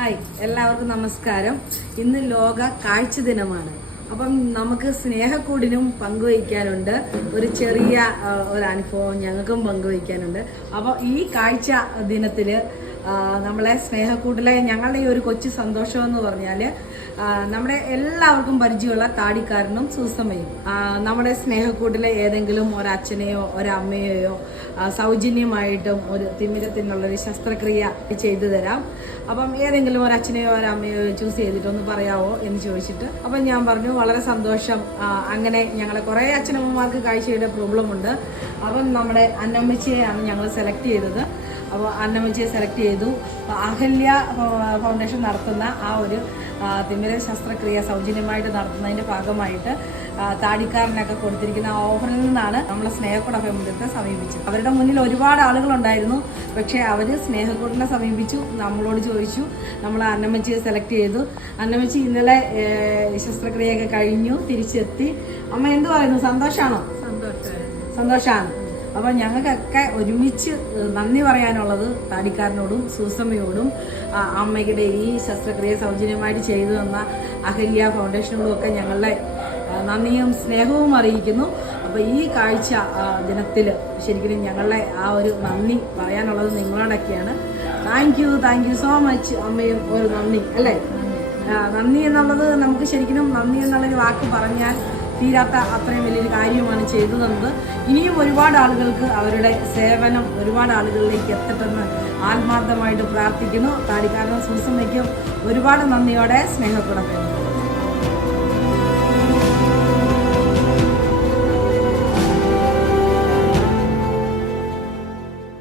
Hi എല്ലാവർക്കും നമസ്കാരം. ഇന്ന് ലോക കാഴ്ച ദിനമാണ്. അപ്പം നമുക്ക് സ്നേഹക്കൂടിനും പങ്കുവയ്ക്കാനുണ്ട് ഒരു ചെറിയ ഒരു അനുഭവം ഞങ്ങൾക്കും പങ്കുവയ്ക്കാനുണ്ട്. അപ്പോൾ ഈ കാഴ്ച ദിനത്തിൽ നമ്മളെ സ്നേഹക്കൂട്ടിലെ ഞങ്ങളുടെ ഈ ഒരു കൊച്ചു സന്തോഷം എന്ന് പറഞ്ഞാൽ നമ്മുടെ എല്ലാവർക്കും പരിചയമുള്ള താടിക്കാരനും സൂസമ്മയും നമ്മുടെ സ്നേഹക്കൂട്ടിലെ ഏതെങ്കിലും ഒരച്ഛനെയോ ഒരമ്മയെയോ സൗജന്യമായിട്ടും ഒരു തിമിരത്തിനുള്ളൊരു ശസ്ത്രക്രിയ ചെയ്തു തരാം. അപ്പം ഏതെങ്കിലും ഒരച്ഛനെയോ ഒരമ്മയോ ചൂസ് ചെയ്തിട്ടൊന്ന് പറയാവോ എന്ന് ചോദിച്ചിട്ട് അപ്പം ഞാൻ പറഞ്ഞു വളരെ സന്തോഷം. അങ്ങനെ ഞങ്ങളെ കുറേ അച്ഛനമ്മമാർക്ക് കാഴ്ചയുടെ പ്രോബ്ലം ഉണ്ട്. അപ്പം നമ്മുടെ അന്നമ്മച്ചിയെയാണ് ഞങ്ങൾ സെലക്ട് ചെയ്തത്. അപ്പോൾ അന്നമ്മച്ചിയെ സെലക്ട് ചെയ്തു. അഹല്യ ഫൗണ്ടേഷൻ നടത്തുന്ന ആ ഒരു തിമിര ശസ്ത്രക്രിയ സൗജന്യമായിട്ട് നടത്തുന്നതിന്റെ ഭാഗമായിട്ട് താടിക്കാരനൊക്കെ കൊടുത്തിരിക്കുന്ന ആ ഓഫറിൽ നിന്നാണ് നമ്മളെ സ്നേഹക്കൂട ഫെമിലിയത്തെ സമീപിച്ചത്. അവരുടെ മുന്നിൽ ഒരുപാട് ആളുകളുണ്ടായിരുന്നു. പക്ഷേ അവർ സ്നേഹക്കൂടിനെ സമീപിച്ചു നമ്മളോട് ചോദിച്ചു നമ്മൾ അന്നമ്മച്ചിയെ സെലക്ട് ചെയ്തു. അന്നമ്മച്ചി ഇന്നലെ ശസ്ത്രക്രിയയൊക്കെ കഴിഞ്ഞു തിരിച്ചെത്തി. അമ്മ എന്തു പറയുന്നു സന്തോഷമാണോ സന്തോഷമാണ് അപ്പോൾ ഞങ്ങൾക്കൊക്കെ ഒരുമിച്ച് നന്ദി പറയാനുള്ളത് താടിക്കാരനോടും സൂസമ്മയോടും അമ്മയുടെ ഈ ശസ്ത്രക്രിയ സൗജന്യമായിട്ട് ചെയ്തു തന്ന അഹല്യ ഫൗണ്ടേഷനോടും ഒക്കെ ഞങ്ങളുടെ നന്ദിയും സ്നേഹവും അറിയിക്കുന്നു. അപ്പോൾ ഈ കാഴ്ച ദിനത്തിൽ ശരിക്കും ഞങ്ങളുടെ ആ ഒരു നന്ദി പറയാനുള്ളത് നിങ്ങളോടൊക്കെയാണ്. Thank you thank you so much അമ്മയും ഒരു നന്ദി അല്ലേ? നന്ദി എന്നുള്ളത് നമുക്ക് ശരിക്കും നന്ദി എന്നുള്ളൊരു വാക്ക് പറഞ്ഞാൽ തീരാത്ത അത്രയും വലിയൊരു കാര്യമാണ് ചെയ്തു തന്നത് ഇനിയും ഒരുപാട് ആളുകൾക്ക് അവരുടെ സേവനം ഒരുപാട് ആളുകളിലേക്ക് എത്തട്ടെന്ന് ആത്മാർത്ഥമായിട്ട് പ്രാർത്ഥിക്കുന്നു. താടിക്കാരനും സൂസമ്മയ്ക്കും ഒരുപാട് നന്ദിയോടെ സ്നേഹപ്പെടുന്നു